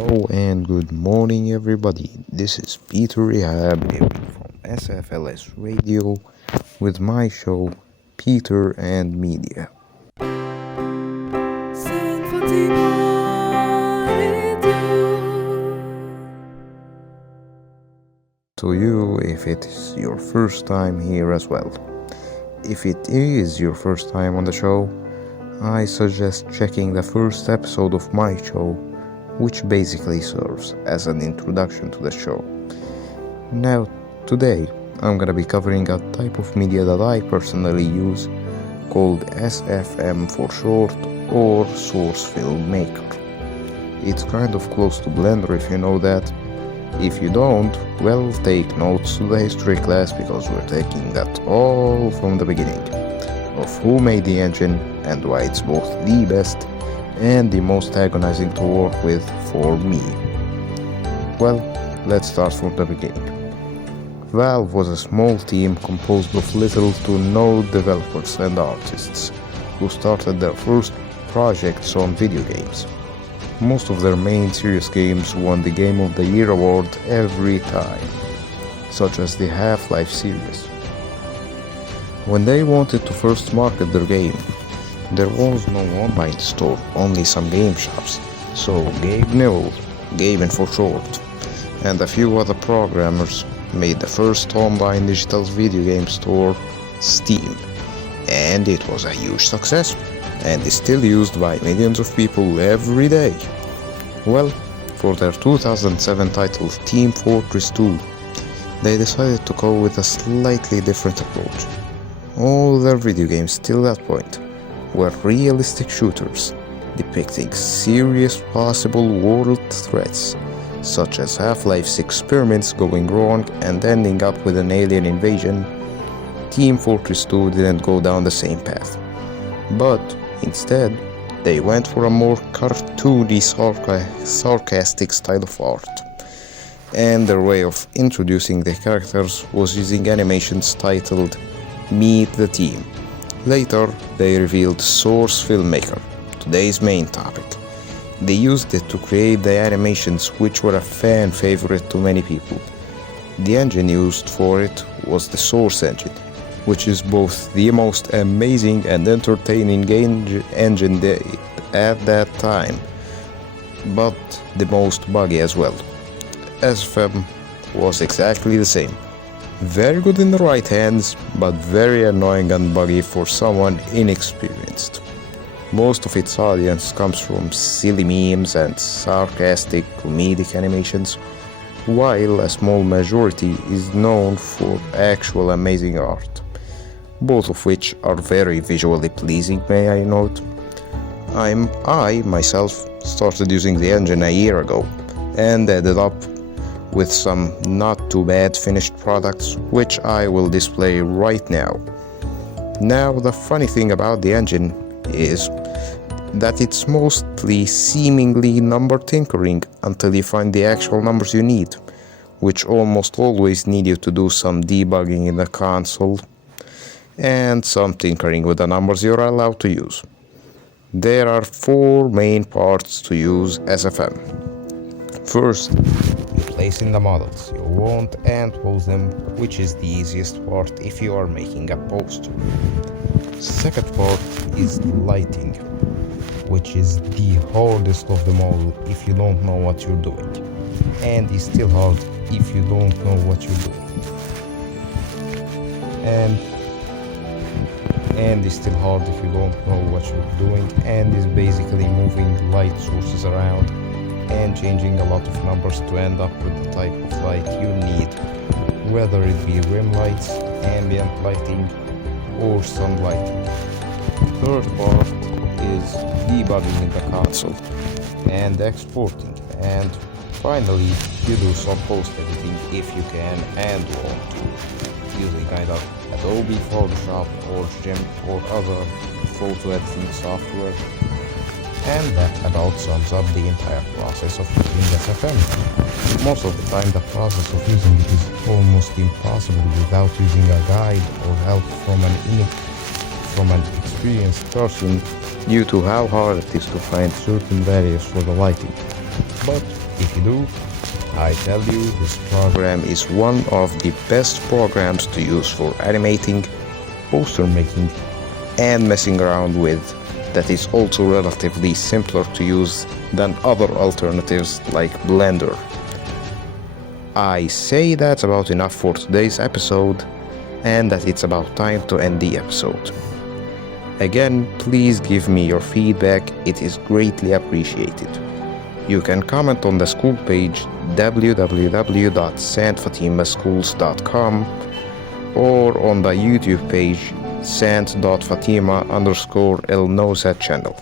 Hello and good morning, everybody. This is Peter Rehab from SFLS Radio with my show Peter and Media. To you, if it is your first time here as well. If it is your first time on the show, I suggest checking the first episode of my show, which basically serves as an introduction to the show. Now, today, I'm gonna be covering a type of media that I personally use called SFM for short, or Source Filmmaker. It's kind of close to Blender if you know that. If you don't, well, take notes to the history class because we're taking that all from the beginning of who made the engine and why it's both the best and the most agonizing to work with for me. Well, let's start from the beginning. Valve was a small team composed of little to no developers and artists who started their first projects on video games. Most of their main serious games won the Game of the Year award every time, such as the Half-Life series. When they wanted to first market their game, there was no online store, only some game shops, so Gabe Newell, Gaben for short, and a few other programmers made the first online digital video game store, Steam, and it was a huge success, and is still used by millions of people every day. Well, for their 2007 title Team Fortress 2, they decided to go with a slightly different approach. All their video games till that point were realistic shooters depicting serious possible world threats, such as Half-Life's experiments going wrong and ending up with an alien invasion. Team Fortress 2 didn't go down the same path, but instead they went for a more cartoony, sarcastic style of art, and their way of introducing the characters was using animations titled Meet the Team. Later, they revealed Source Filmmaker, today's main topic. They used it to create the animations, which were a fan favorite to many people. The engine used for it was the Source engine, which is both the most amazing and entertaining game engine at that time, but the most buggy as well. SFM was exactly the same. Very good in the right hands, but very annoying and buggy for someone inexperienced. Most of its audience comes from silly memes and sarcastic comedic animations, while a small majority is known for actual amazing art, both of which are very visually pleasing, may I note. I myself started using the engine a year ago and ended up with some not too bad finished products, which I will display right now. Now, the funny thing about the engine is that it's mostly seemingly number tinkering until you find the actual numbers you need, which almost always need you to do some debugging in the console and some tinkering with the numbers you're allowed to use. There are 4 main parts to use SFM. First, you place in the models you want and pose them, which is the easiest part if you are making a poster. Second part is lighting, which is the hardest of them all if you don't know what you're doing, and is still hard if you don't know what you're doing. And is still hard if you don't know what you're doing, and is basically moving light sources around and changing a lot of numbers to end up with the type of light you need, whether it be rim lights, ambient lighting, or sun lighting. Third part is debugging in the console and exporting, and finally you do some post editing if you can and want to, using either Adobe Photoshop or GIMP or other photo editing software. And that about sums up the entire process of using SFM. Most of the time the process of using it is almost impossible without using a guide or help from an experienced person due to how hard it is to find certain values for the lighting. But If you do, I tell you this program is one of the best programs to use for animating, poster making, and messing around with, that is also relatively simpler to use than other alternatives like Blender. I say that's about enough for today's episode, and that it's about time to end the episode. Again, please give me your feedback, it is greatly appreciated. You can comment on the school page www.santfatimaschools.com or on the YouTube page sant.fatima_el Nosat channel.